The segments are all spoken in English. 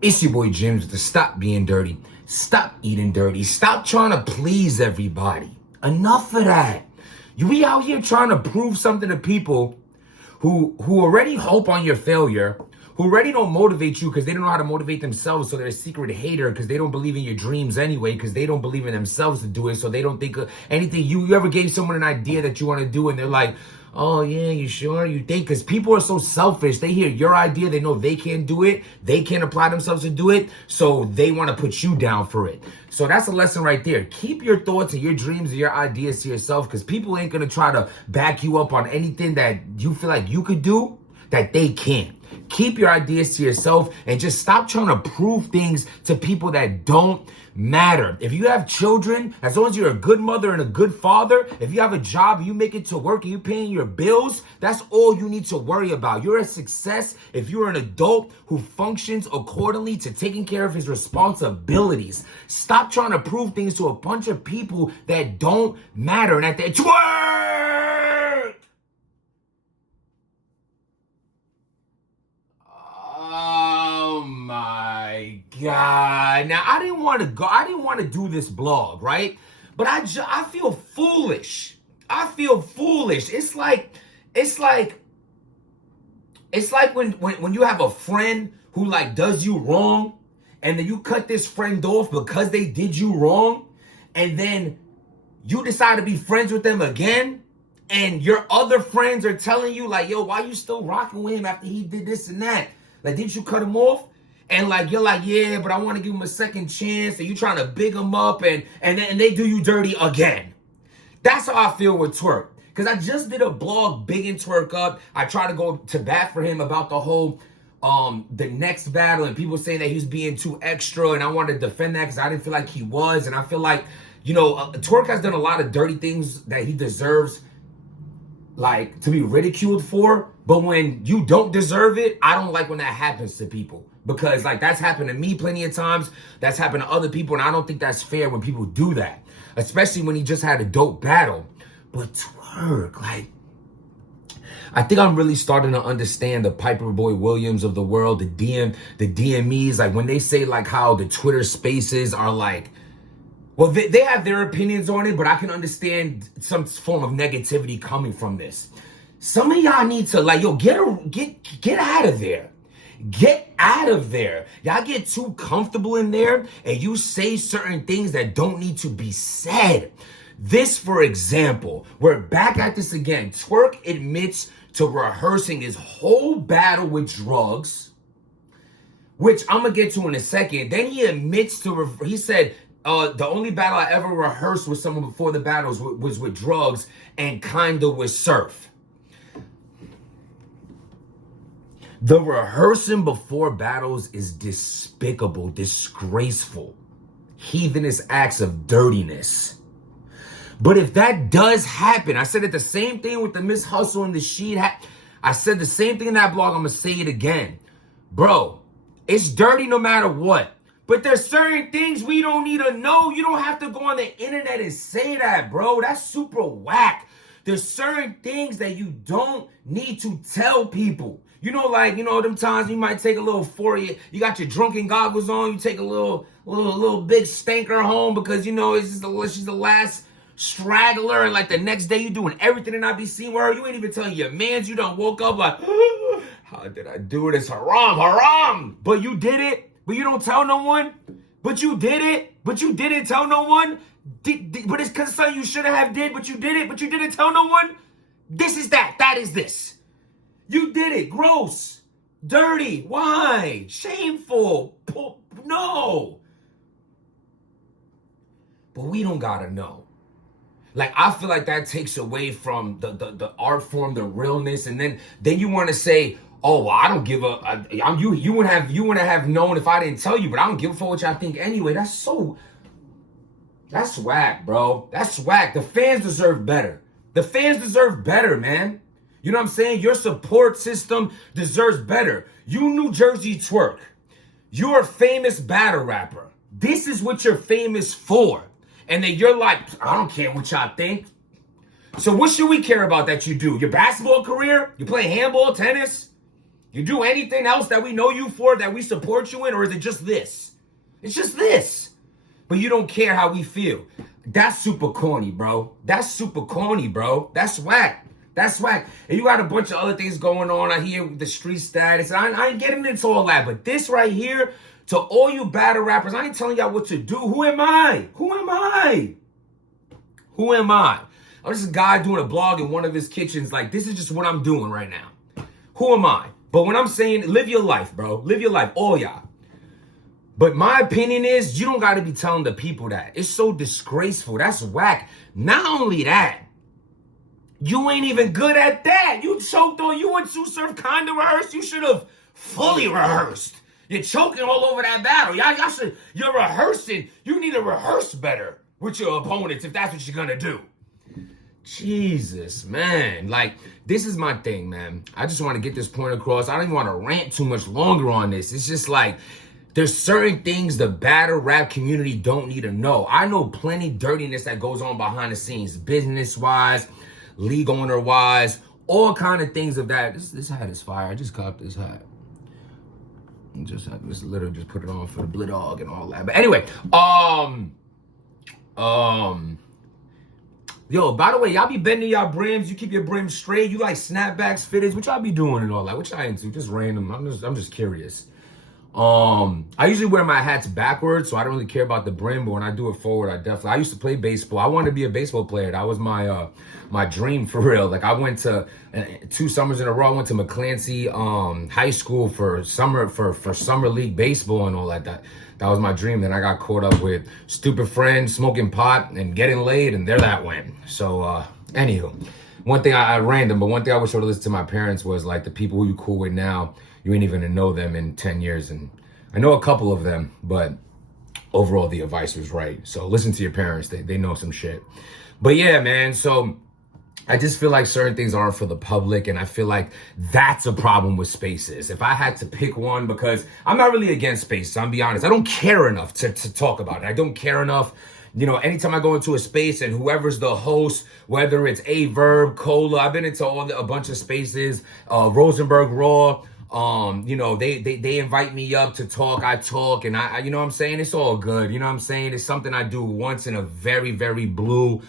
It's your boy James with the Stop Being Dirty. Stop eating dirty. Stop trying to please everybody. Enough of that. We out here trying to prove something to people who already hope on your failure, who already don't motivate you because they don't know how to motivate themselves, so they're a secret hater because they don't believe in your dreams anyway, because they don't believe in themselves to do it, so they don't think of anything. You ever gave someone an idea that you want to do and they're like, oh yeah, you sure? You think? Because people are so selfish. They hear your idea, they know they can't do it, they can't apply themselves to do it, so they want to put you down for it. So that's a lesson right there. Keep your thoughts and your dreams and your ideas to yourself, because people ain't going to try to back you up on anything that you feel like you could do that they can't. Keep your ideas to yourself and just stop trying to prove things to people that don't matter. If you have children, as long as you're a good mother and a good father, if you have a job, you make it to work and you're paying your bills, that's all you need to worry about. You're a success if you're an adult who functions accordingly to taking care of his responsibilities. Stop trying to prove things to a bunch of people that don't matter. And at the Twork! Oh my God. Now, I didn't want to go. I didn't want to do this blog, right? But I feel foolish. I feel foolish. It's like when you have a friend who like does you wrong, and then you cut this friend off because they did you wrong, and then you decide to be friends with them again, and your other friends are telling you like, yo, why you still rocking with him after he did this and that? Like, didn't you cut him off? And like, you're like, yeah, but I want to give him a second chance. And you trying to big him up, and they do you dirty again. That's how I feel with Twork. Because I just did a blog bigging Twork up. I tried to go to bat for him about the whole the next battle, and people saying that he was being too extra, and I wanted to defend that because I didn't feel like he was. And I feel like, Twork has done a lot of dirty things that he deserves like to be ridiculed for. But when you don't deserve it, I don't like when that happens to people, because like that's happened to me plenty of times. That's happened to other people, and I don't think that's fair when people do that, especially when he just had a dope battle. But Twork, like, I think I'm really starting to understand the Piper Boy Williams of the world, the DMEs, like when they say like how the Twitter spaces are like, well, they have their opinions on it, but I can understand some form of negativity coming from this. Some of y'all need to like, yo, get out of there. Get out of there. Y'all get too comfortable in there and you say certain things that don't need to be said. This, for example, we're back at this again. Twork admits to rehearsing his whole battle with Drugz, which I'm going to get to in a second. Then he admits he said, the only battle I ever rehearsed with someone before the battles was with Drugz and kinda with Surf. The rehearsing before battles is despicable, disgraceful, heathenous acts of dirtiness. But if that does happen, I said it the same thing with the Miss Hustle and the Sheet. I said the same thing in that blog. I'm going to say it again. Bro, it's dirty no matter what. But there's certain things we don't need to know. You don't have to go on the internet and say that, bro. That's super whack. There's certain things that you don't need to tell people. Them times you might take a little 40, you got your drunken goggles on, you take a little big stanker home because, she's the last straggler, and like the next day you doing everything to not be seen with her. You ain't even telling your mans. You done woke up like, how did I do this? Haram. But you did it, but you don't tell no one. But you did it, but you didn't tell no one. But it's because something you shouldn't have did, but you did it, but you didn't tell no one. This is that is this. You did it. Gross. Dirty. Why? Shameful. No. But we don't gotta know. Like, I feel like that takes away from the art form, the realness, and then you want to say, oh, well, I don't give a. You wouldn't have known if I didn't tell you, but I don't give a fuck what y'all think anyway. That's whack, bro. That's whack. The fans deserve better. The fans deserve better, man. You know what I'm saying? Your support system deserves better. You New Jersey Twork. You're a famous battle rapper. This is what you're famous for. And then you're like, I don't care what y'all think. So what should we care about that you do? Your basketball career? You play handball, tennis? You do anything else that we know you for, that we support you in, or is it just this? It's just this. But you don't care how we feel. That's super corny, bro. That's super corny, bro. That's whack. That's whack. And you got a bunch of other things going on. I hear the street status. I ain't getting into all that. But this right here, to all you battle rappers, I ain't telling y'all what to do. Who am I? Who am I? Who am I? I'm just a guy doing a blog in one of his kitchens. Like, this is just what I'm doing right now. Who am I? But when I'm saying, live your life, bro. Live your life, all y'all. But my opinion is, you don't got to be telling the people that. It's so disgraceful. That's whack. Not only that, you ain't even good at that. You choked on, you and Sue Surf kind of rehearsed. You should have fully rehearsed. You're choking all over that battle. Y'all should, you're rehearsing. You need to rehearse better with your opponents if that's what you're going to do. Jesus, man. Like, this is my thing, man. I just want to get this point across. I don't even want to rant too much longer on this. It's just like, there's certain things the battle rap community don't need to know. I know plenty dirtiness that goes on behind the scenes, business-wise, league owner-wise, all kind of things of that. This hat is fire. I just copped this hat. Just literally just put it on for the blit dog and all that. But anyway, yo, by the way, y'all be bending y'all brims. You keep your brims straight. You like snapbacks, fitteds. What y'all be doing and all that? What y'all into? Just random. I'm just curious. I usually wear my hats backwards, so I don't really care about the brim, but when I do it forward, I used to play baseball. I wanted to be a baseball player. That was my dream for real. Like, I went to 2 summers in a row. I went to McClancy high school for summer league baseball and all that. That was my dream. Then I got caught up with stupid friends, smoking pot and getting laid, and there that went. So, anywho, one thing I random, but one thing I wish I would have listened to my parents was, like, the people who you cool with now, you ain't even gonna know them in 10 years. And I know a couple of them, but overall the advice was right. So listen to your parents. They know some shit. But yeah, man, so I just feel like certain things aren't for the public, and I feel like that's a problem with spaces. If I had to pick one, because I'm not really against spaces, I'm be honest. I don't care enough to talk about it. I don't care enough. You know, anytime I go into a space and whoever's the host, whether it's A-Verb, Cola, I've been into a bunch of spaces, Rosenberg Raw, you know, they invite me up to talk, I talk, and I you know what I'm saying? It's all good. You know what I'm saying? It's something I do once in a very, very blue,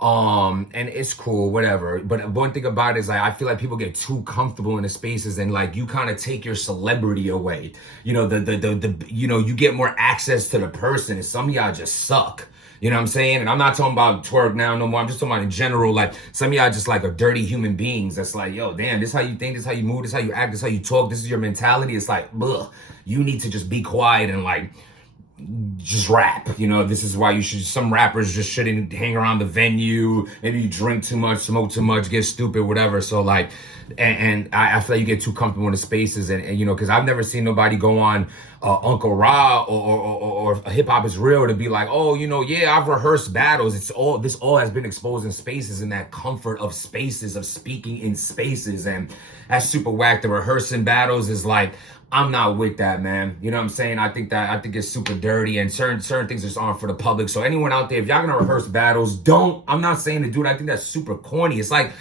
and it's cool, whatever. But one thing about it is, like, I feel like people get too comfortable in the spaces, and like, you kind of take your celebrity away. You know, the you know, you get more access to the person, and some of y'all just suck. You know what I'm saying? And I'm not talking about Twork now no more. I'm just talking about in general. Like, some of y'all just like are dirty human beings. That's like, yo, damn, this is how you think, this is how you move, this is how you act, this is how you talk, this is your mentality. It's like, ugh, you need to just be quiet and like, just rap. You know, this is why you should, some rappers just shouldn't hang around the venue. Maybe you drink too much, smoke too much, get stupid, whatever. So like, and I feel like you get too comfortable in the spaces, and you know, because I've never seen nobody go on Uncle Ra or Hip Hop Is Real to be like, oh, you know, yeah, I've rehearsed battles. This all has been exposed in spaces, in that comfort of spaces, of speaking in spaces, and that's super whack. The rehearsing battles is like, I'm not with that, man. You know what I'm saying? I think it's super dirty, and certain things just aren't for the public. So anyone out there, if y'all gonna rehearse battles, don't. I'm not saying to do it. I think that's super corny. It's like,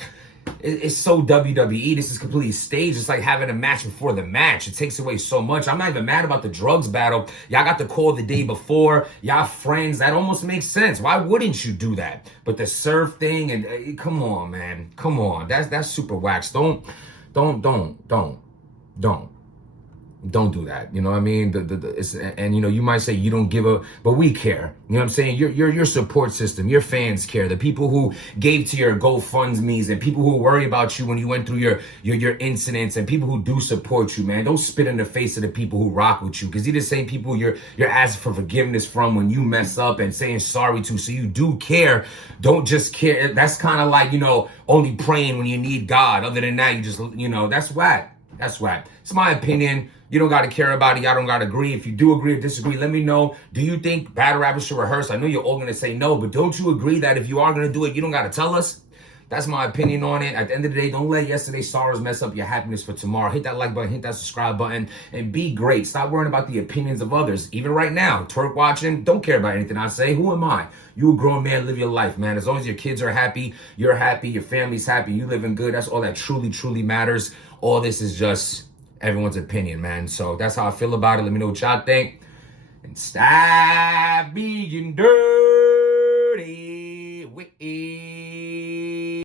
it's so WWE. This is completely staged. It's like having a match before the match. It takes away so much. I'm not even mad about the Drugz battle. Y'all got the call the day before. Y'all friends. That almost makes sense. Why wouldn't you do that? But the surf thing, and come on, man. Come on. That's super wax. Don't do that. You know what I mean? And you know, you might say you don't give a, but we care. You know what I'm saying? Your support system, your fans care. The people who gave to your GoFundMe's, and people who worry about you when you went through your incidents, and people who do support you, man. Don't spit in the face of the people who rock with you, because these are the same people you're asking for forgiveness from when you mess up and saying sorry to. So you do care. Don't just care. That's kind of like, you know, only praying when you need God. Other than that, you just, you know, that's whack. That's whack. It's my opinion. You don't got to care about it. Y'all don't got to agree. If you do agree or disagree, let me know. Do you think battle rappers should rehearse? I know you're all going to say no, but don't you agree that if you are going to do it, you don't got to tell us? That's my opinion on it. At the end of the day, don't let yesterday's sorrows mess up your happiness for tomorrow. Hit that like button, hit that subscribe button, and be great. Stop worrying about the opinions of others. Even right now, Twork watching, don't care about anything I say. Who am I? You a grown man, live your life, man. As long as your kids are happy, you're happy, your family's happy, you living good, that's all that truly, truly matters. All this is just everyone's opinion, man. So that's how I feel about it. Let me know what y'all think. And stop being dirty.